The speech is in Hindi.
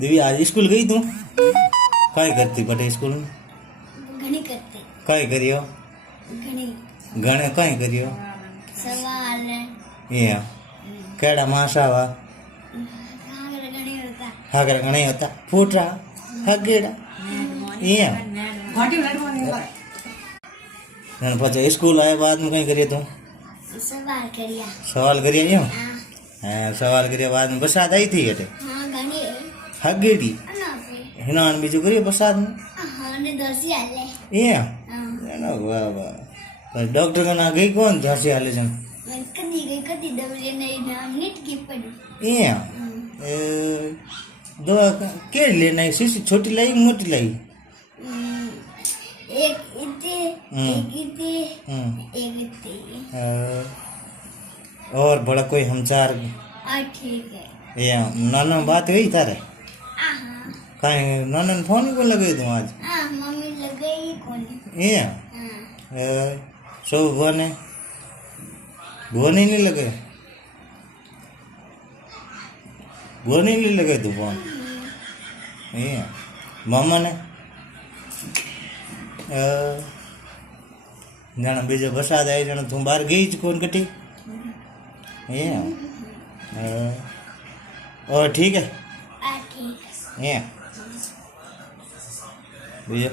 दिव्या आज स्कूल गई तू काय करती बटे स्कूल में घणी करते काय करियो घणी गणे काय करियो सवाल ये केड़ा मासावा हागर घणी होता हागर गणे होता फूटरा हगेड़ा ये नन पछे स्कूल आए बाद में कई करियो तू सवाल करिया सवाल करियो यो हाँ हाँ सवाल करियो बाद में बरसात आई थी अटे हाँ घणी हगेड़ी ना पे हिनान बीजू करियो बरसात में हाँ ने दोसी आले ये हाँ ना वाह वाह पर डॉक्टर का ना गई कौन झांसी हाले जन मैं कदी दवाई नहीं नाम नीट की पड़ी ये दवा के लेना है शीशी छोटी लाई मोटी लाई एक इतने एक इतने और बड़ा कोई हमचार ठीक है ये नाना बात हुई थारे हाँ कहीं नाना ने फोन को लगे तुम आज हाँ मम्मी लग गई कौन ये हाँ सो भुआने नहीं लगे भुआ नहीं लगे तू फोन ये मामा ने जाना बीजो बरसात आई जाना तुम बाहर गई ज कौन कटी ये और ठीक है ठीक है ये बीजो